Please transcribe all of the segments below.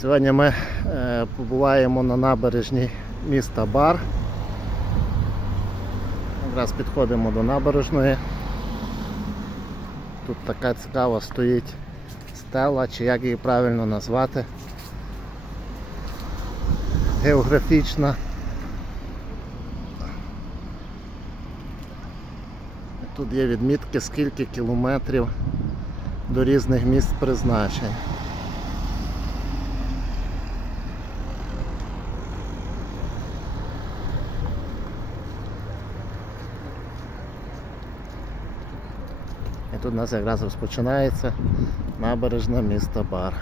Сьогодні ми е, побуваємо на набережній міста Бар. Якраз підходимо до набережної. Тут така цікава стоїть стела, чи як її правильно назвати. Географічна. Тут є відмітки, скільки кілометрів до різних місць призначень. І тут у нас якраз розпочинається набережна міста Бар.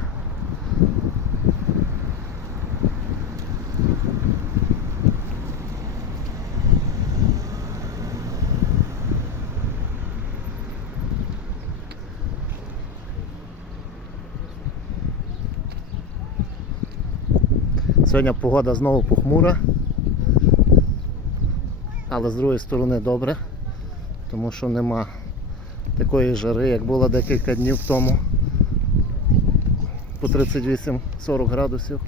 Сьогодні погода знову похмура, але з другої сторони добре, тому що нема такої жари, як було декілька днів тому по 38-40 градусів.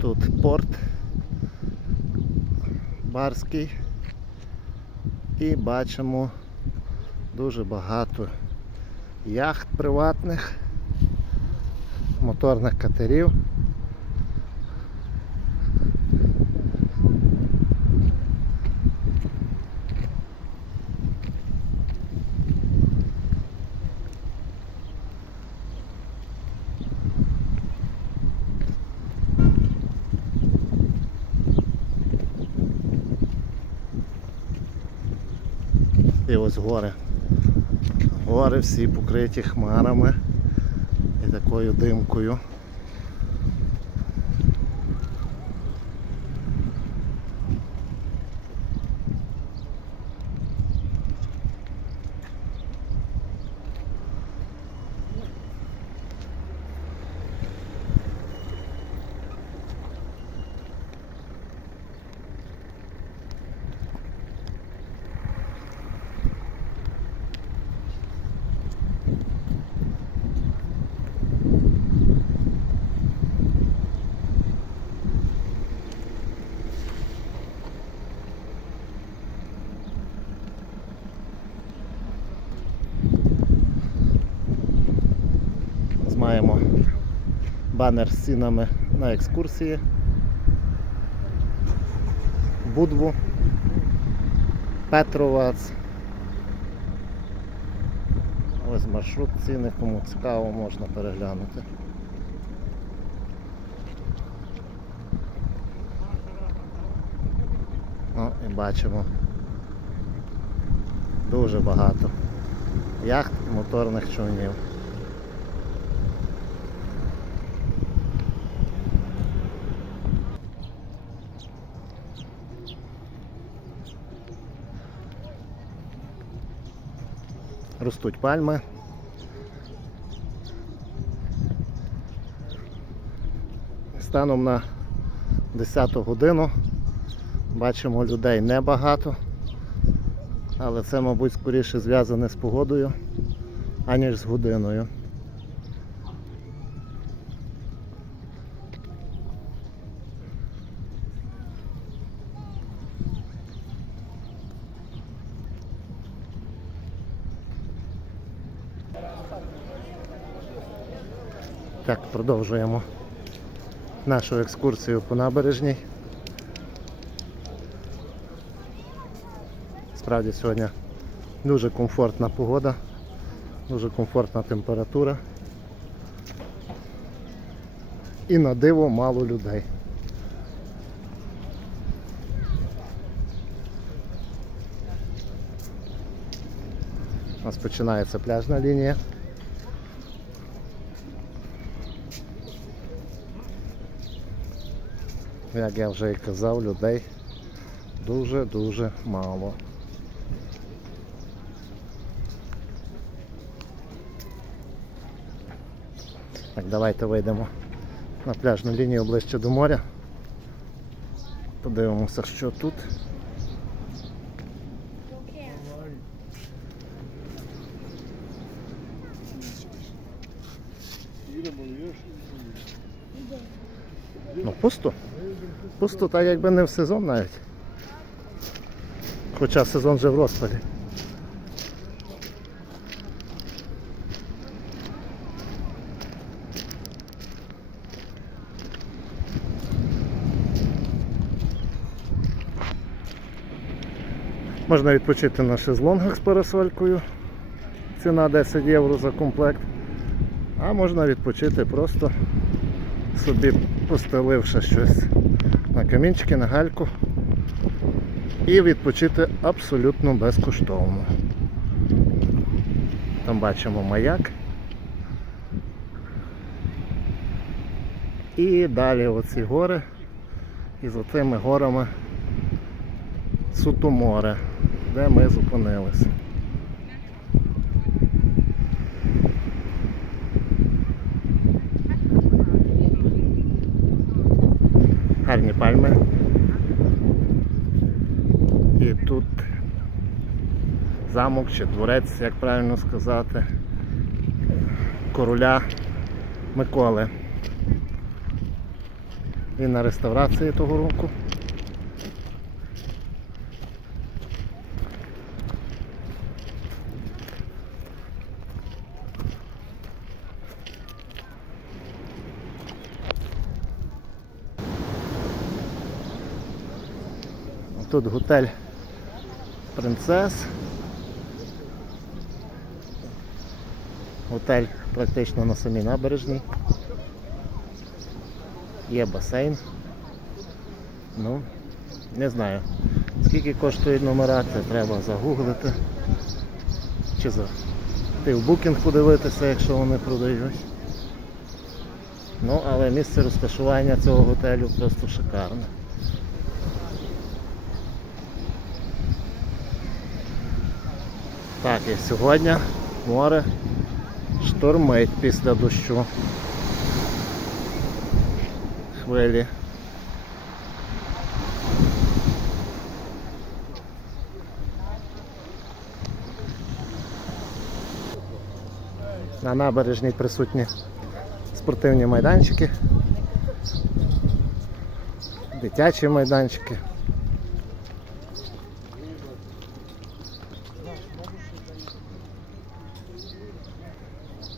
Тут порт барський і бачимо дуже багато яхт приватних, моторних катерів. І ось гори. Гори всі покриті хмарами і такою димкою. Ось Маємо банер з цінами на екскурсії. Будву, Петровац. Ось маршрут ціни, кому цікаво, можна переглянути. Ну і бачимо дуже багато яхт і моторних човнів. Ростуть пальми. Станом на 10 годину бачимо людей небагато, але це, мабуть, скоріше зв'язане з погодою, аніж з годиною. Так, продовжуємо нашу екскурсію по набережній. Справді сьогодні дуже комфортна погода, дуже комфортна температура. І на диво мало людей. У нас починається пляжна лінія. Як я вже і казав, людей дуже-дуже мало. Так, давайте вийдемо на пляжну лінію ближче до моря. Подивимося, що тут. Ну пусто. Пусто, так якби не в сезон навіть. Хоча сезон вже в розпалі. Можна відпочити на шезлонгах з парасолькою. Ціна 10 євро за комплект. А можна відпочити просто собі постеливши щось на камінчики, на гальку. І відпочити абсолютно безкоштовно. Там бачимо маяк. І далі оці гори. І за тими горами суто море, де ми зупинилися. Гарні пальми. І тут замок чи дворець, як правильно сказати, короля Миколи. Він на реставрації того року. Тут готель Принцес. Готель практично на самій набережній. Є басейн. Ну, не знаю. Скільки коштують номера, це треба загуглити. Чи за ти в букінг подивитися, якщо вони продають. Ну, але місце розташування цього готелю просто шикарне. Так, і сьогодні море штормить після дощу. Хвилі. На набережній присутні спортивні майданчики, дитячі майданчики.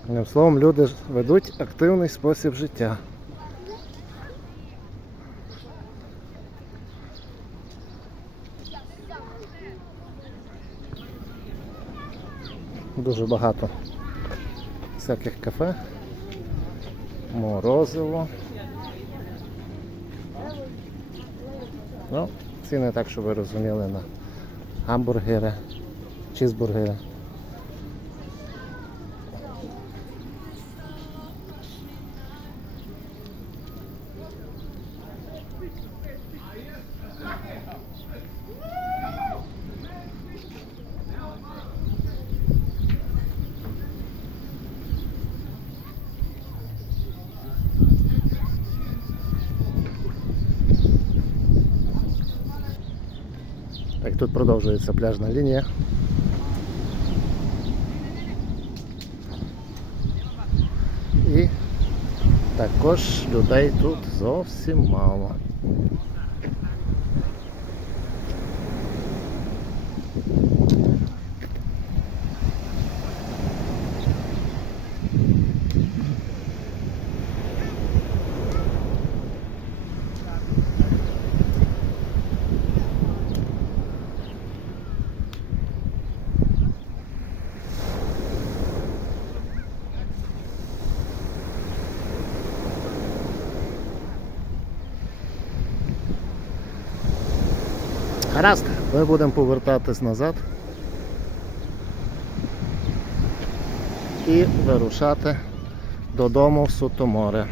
Одним словом, люди ведуть активний спосіб життя. Дуже багато всяких кафе, морозиво. Ну, ціни так, щоб ви розуміли на гамбургери, чізбургери. Так, тут продовжується пляжна лінія. І також людей тут зовсім мало. Гаразд, ми будемо повертатись назад і вирушати додому в Сутоморе.